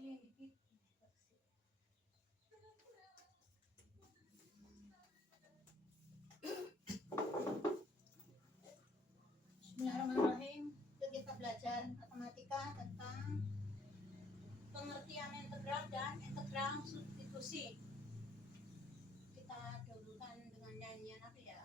Bismillahirrahmanirrahim. Kita belajar matematika tentang pengertian integral dan integral substitusi. Kita dahulukan dengan nyanyian apa ya?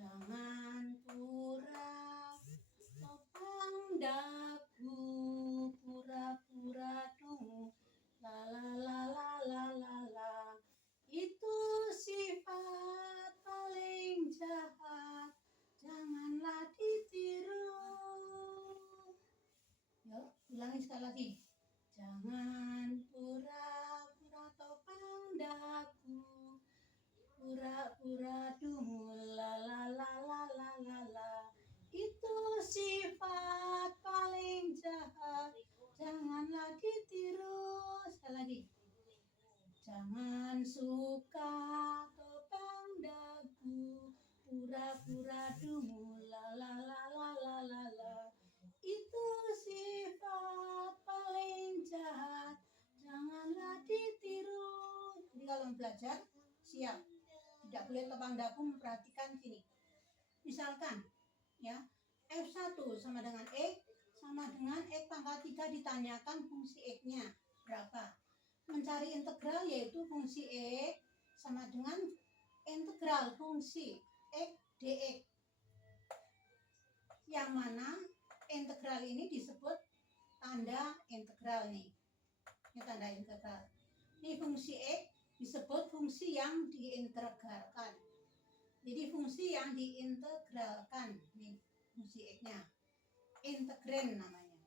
Jangan pura topang dagu, pura-pura dungu, la la la la la la la. Itu sifat paling jahat, janganlah ditiru. Yuk, ulangi sekali lagi. Jangan pura-pura topang dagu, pura-pura dungu, la la la la la la la. Itu sifat paling jahat, janganlah ditiru. Sekali lagi. Jangan suka topang dagu, pura-pura dungu, la la la la la la la. Itu sifat paling jahat, janganlah ditiru. Jadi kalau belajar siap, tidak boleh topang dagu, memperhatikan sini. Misalkan ya, F1 sama dengan X sama dengan X pangkat 3, ditanyakan fungsi X-nya berapa. Mencari integral yaitu fungsi X sama dengan integral fungsi X dx. Yang mana integral ini disebut tanda integral nih. Ini tanda integral. Ini fungsi X disebut fungsi yang diintegralkan. Jadi fungsi yang diintegralkan, nih fungsi X-nya, integren namanya.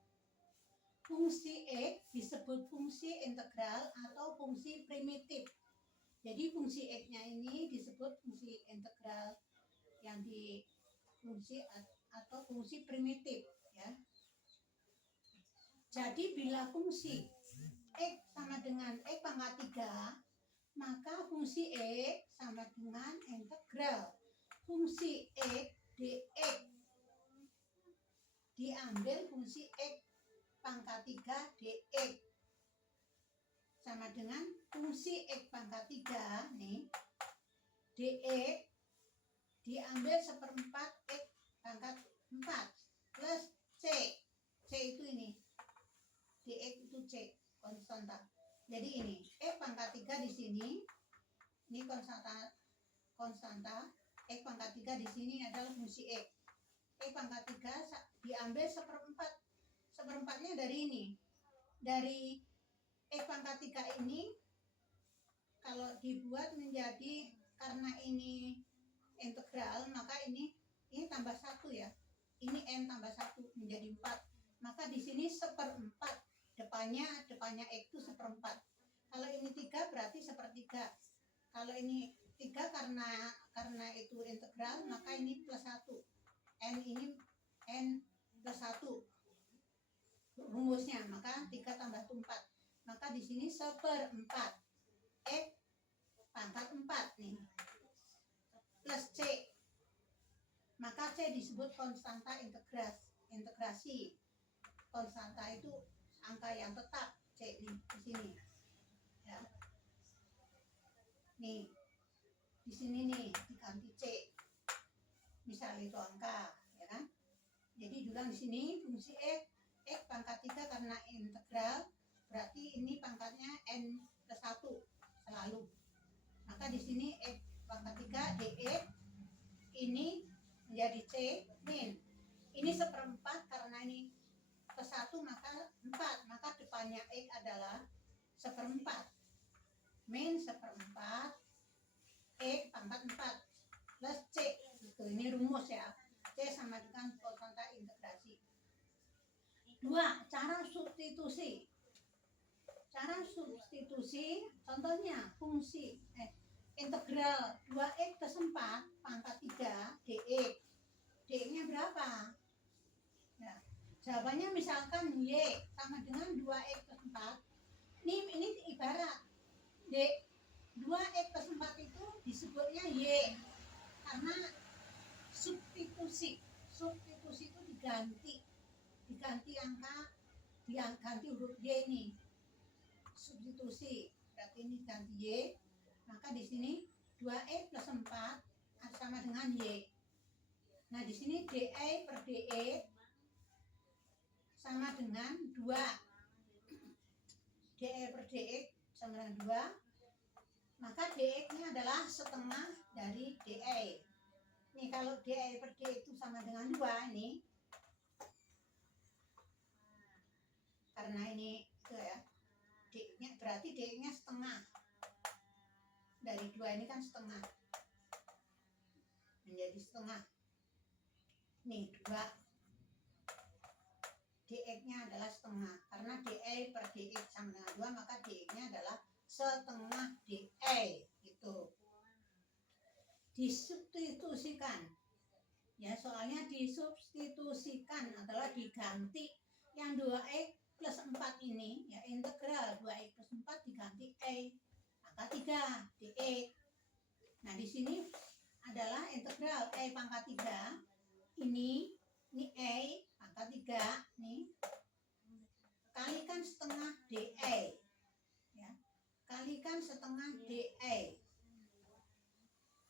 Fungsi X disebut fungsi integral atau fungsi primitif. Jadi fungsi X-nya ini disebut fungsi integral yang di fungsi atau fungsi primitif ya. Jadi bila fungsi X sama dengan X pangkat 3, maka fungsi X sama dengan integral fungsi X dx. Diambil fungsi X pangkat 3 dx sama dengan fungsi X pangkat 3 nih dx diambil 1/4 X pangkat 4 plus C. C itu ini, dx itu C, konstanta. Jadi ini X pangkat 3 di sini, ini konstanta X pangkat 3 di sini adalah fungsi X. X pangkat 3 diambil 1/4. 1/4-nya dari ini. Dari X pangkat 3 ini kalau dibuat menjadi, karena ini integral, maka ini tambah 1 ya. Ini N tambah 1 menjadi 4. Maka di sini 1/4. Depannya X itu 1/4. Kalau ini 3 berarti 1/3. Kalau ini 3 karena itu integral, maka ini plus 1. N ini N plus 1 rumusnya, maka 3 tambah 4. Maka di sini 1/4 X pangkat 4 nih plus C. Maka C disebut konstanta integrasi. Konstanta itu angka yang tetap, C nih di sini. Ya. Nih. Di sini nih diganti C. Misal itu angka, ya kan? Jadi diulang di sini fungsi X pangkat 3 karena integral, berarti ini pangkatnya N plus 1 selalu. Maka di sini X pangkat 3 dx ini menjadi C min. Ini 1/4 karena ini plus 1 maka 4, maka depannya X adalah 1/4 min 1/4 X pangkat 4 plus C. Gitu, ini rumus ya. C sama dengan konstanta integrasi. 2. Cara substitusi. Cara substitusi contohnya fungsi integral 2x plus 4 pangkat 3 dx. dx-nya berapa? Nah, jawabannya misalkan y sama dengan 2x plus 4. Ini ibarat D2X plus 4 itu disebutnya Y karena substitusi itu diganti angka, diganti huruf Y ini, substitusi berarti ini ganti Y, maka di sini 2E plus 4 sama dengan Y. Nah di sini DE per DE sama dengan 2, DE per DE sama dengan 2, maka DX nya adalah setengah dari DE. Nih kalau DE per DE itu sama dengan 2 ini, karena ini itu ya, D-nya berarti D-nya setengah dari 2 ini kan setengah, menjadi setengah. Nih 2, DX-nya adalah setengah, karena DE per DX sama dengan 2, maka DX-nya adalah setengah DE gitu. Disubstitusikan ya, soalnya disubstitusikan adalah diganti yang 2X plus 4 ini ya, integral 2X plus 4 diganti E pangkat 3 DX. Nah di sini adalah integral E pangkat 3 ini E pangkat 3 nih kalikan setengah DE ya, kalikan setengah DE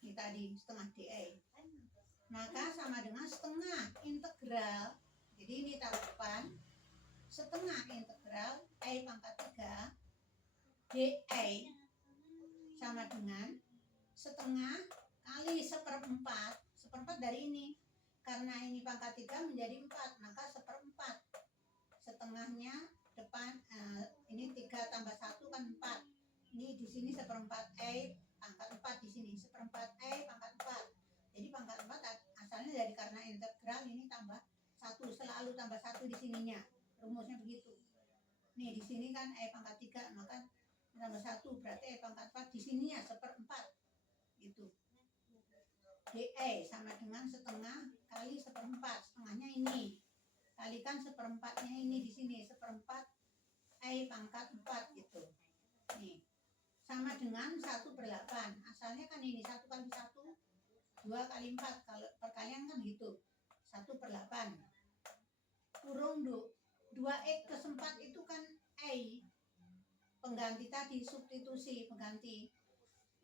ini tadi setengah DE, maka sama dengan setengah integral, jadi ini taruh depan, setengah integral E pangkat 3 DE sama dengan setengah kali seperempat dari ini, karena ini pangkat 3 menjadi 4, maka seperempat, setengahnya depan, ini 3 tambah 1 kan 4, ini di sini seperempat E pangkat 4, di sini seperempat E pangkat 4, jadi pangkat 4 asalnya dari karena integral ini tambah 1, selalu tambah 1 di sininya, rumusnya begitu. Nih di sini kan E pangkat 3, maka tambah 1 berarti E pangkat 4 di sininya seperempat gitu. DE sama dengan setengah kali seperempat, setengahnya ini kalikan seperempatnya ini di sini, seperempat E pangkat 4 gitu. Nih sama dengan 1/8, asalnya kan ini 1 kali 1 2 kali 4, kalau perkalian kan gitu 1/8 kurung 2X plus 4 itu kan E pengganti tadi, substitusi pengganti,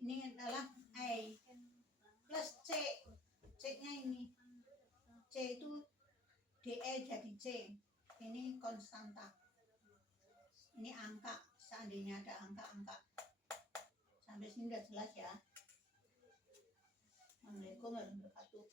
ini adalah E plus C nya ini, C itu DE jadi C, ini konstanta, ini angka, seandainya ada angka-angka. Sampai sini udah jelas ya. Assalamualaikum warahmatullahi wabarakatuh.